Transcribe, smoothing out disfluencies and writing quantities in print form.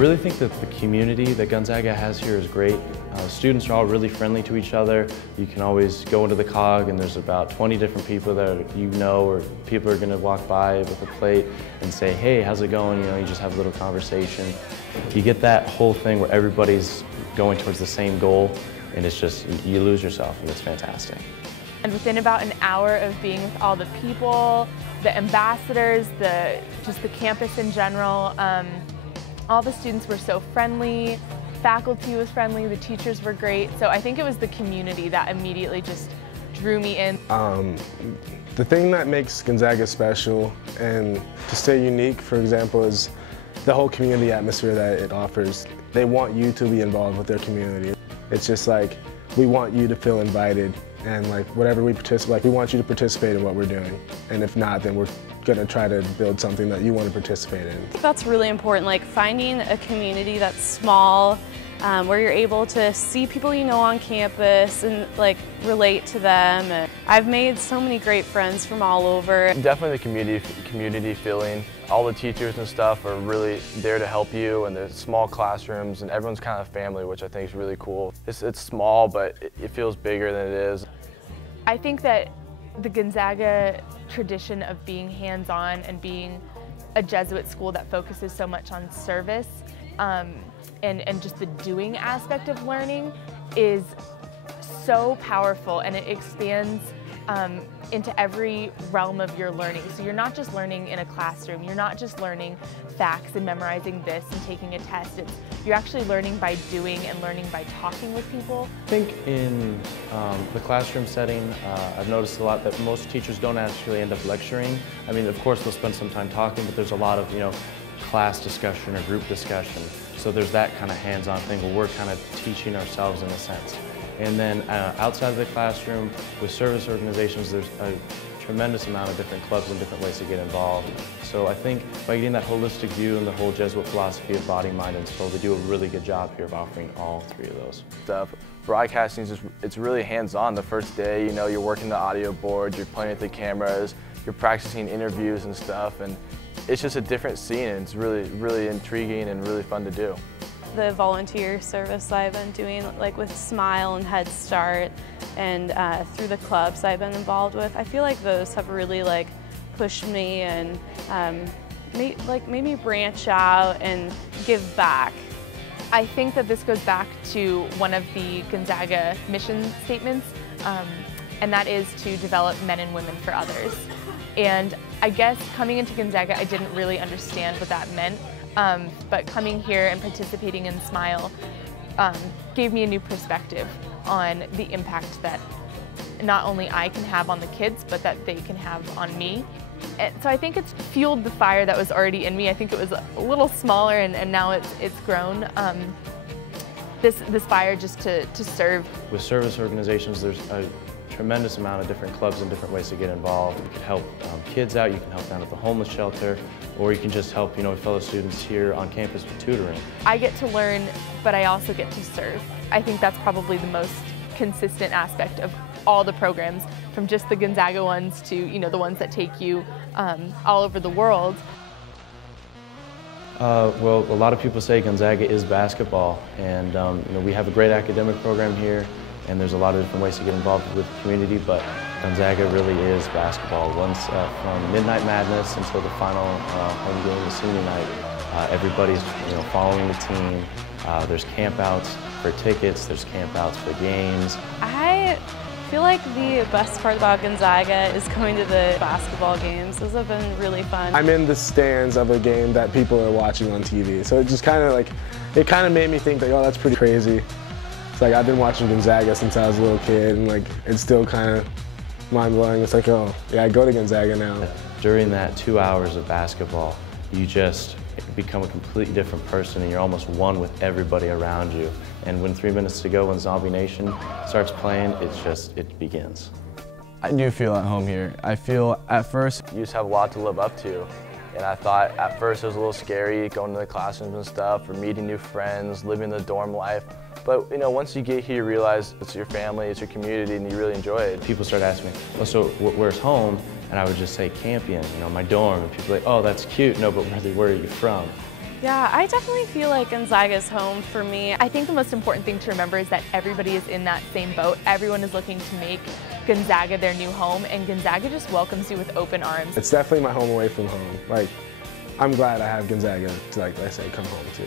really think that the community that Gonzaga has here is great. Students are all really friendly to each other. You can always go into the COG and there's about 20 different people that you know, or people are going to walk by with a plate and say, hey, how's it going? You know, you just have a little conversation. You get that whole thing where everybody's going towards the same goal, and it's just, you lose yourself, and it's fantastic. And within about an hour of being with all the people, the ambassadors, just the campus in general, all the students were so friendly, faculty was friendly, the teachers were great. So I think it was the community that immediately just drew me in. The thing that makes Gonzaga special and to stay unique, for example, is the whole community atmosphere that it offers. They want you to be involved with their community. It's just like, we want you to feel invited, and like whatever we participate, like we want you to participate in what we're doing. And if not, then we're gonna try to build something that you want to participate in. I think that's really important, like finding a community that's small, where you're able to see people you know on campus and like relate to them. And I've made so many great friends from all over. Definitely the community feeling. All the teachers and stuff are really there to help you, and there's small classrooms and everyone's kind of family, which I think is really cool. It's small, but it feels bigger than it is. I think that the Gonzaga tradition of being hands-on and being a Jesuit school that focuses so much on service and just the doing aspect of learning is so powerful, and it expands into every realm of your learning. So you're not just learning in a classroom, you're not just learning facts and memorizing this and taking a test. You're actually learning by doing and learning by talking with people. I think in the classroom setting, I've noticed a lot that most teachers don't actually end up lecturing. I mean, of course, they'll spend some time talking, but there's a lot of, class discussion or group discussion. So there's that kind of hands-on thing where we're kind of teaching ourselves in a sense. And then outside of the classroom, with service organizations, there's a tremendous amount of different clubs and different ways to get involved. So I think by getting that holistic view and the whole Jesuit philosophy of body, mind, and soul, they do a really good job here of offering all three of those. Broadcasting is it's really hands-on. The first day, you're working the audio board, you're playing with the cameras, you're practicing interviews and stuff, and it's just a different scene, and it's really, really intriguing and really fun to do. The volunteer service I've been doing, like with Smile and Head Start, and through the clubs I've been involved with, I feel like those have really pushed me and made me branch out and give back. I think that this goes back to one of the Gonzaga mission statements, and that is to develop men and women for others. And I guess coming into Gonzaga, I didn't really understand what that meant. But coming here and participating in Smile gave me a new perspective on the impact that not only I can have on the kids, but that they can have on me. And so I think it's fueled the fire that was already in me. I think it was a little smaller, and now it's grown. This fire just to serve. With service organizations, there's a tremendous amount of different clubs and different ways to get involved. You can help kids out, you can help down at the homeless shelter, or you can just help fellow students here on campus with tutoring. I get to learn, but I also get to serve. I think that's probably the most consistent aspect of all the programs, from just the Gonzaga ones to the ones that take you all over the world. Well, a lot of people say Gonzaga is basketball, and we have a great academic program here, and there's a lot of different ways to get involved with the community, but Gonzaga really is basketball. Once from Midnight Madness until the final home game, the senior night, everybody's following the team. There's campouts for tickets, there's campouts for games. I feel like the best part about Gonzaga is going to the basketball games. Those have been really fun. I'm in the stands of a game that people are watching on TV, so it just kind of made me think oh, that's pretty crazy. It's like I've been watching Gonzaga since I was a little kid, and it's still kind of mind-blowing. It's like, oh, yeah, I go to Gonzaga now. During that 2 hours of basketball, you just become a completely different person, and you're almost one with everybody around you. And when 3 minutes to go, when Zombie Nation starts playing, it begins. I do feel at home here. I feel at first You just have a lot to live up to. And I thought at first it was a little scary going to the classrooms and stuff, or meeting new friends, living the dorm life. But once you get here, you realize it's your family, it's your community, and you really enjoy it. People start asking me, well, so where's home? And I would just say Campion, my dorm. And people are like, oh, that's cute. No, but really, where are you from? Yeah, I definitely feel like Gonzaga's home for me. I think the most important thing to remember is that everybody is in that same boat. Everyone is looking to make Gonzaga their new home, and Gonzaga just welcomes you with open arms. It's definitely my home away from home. Like, I'm glad I have Gonzaga to, like I say, come home to.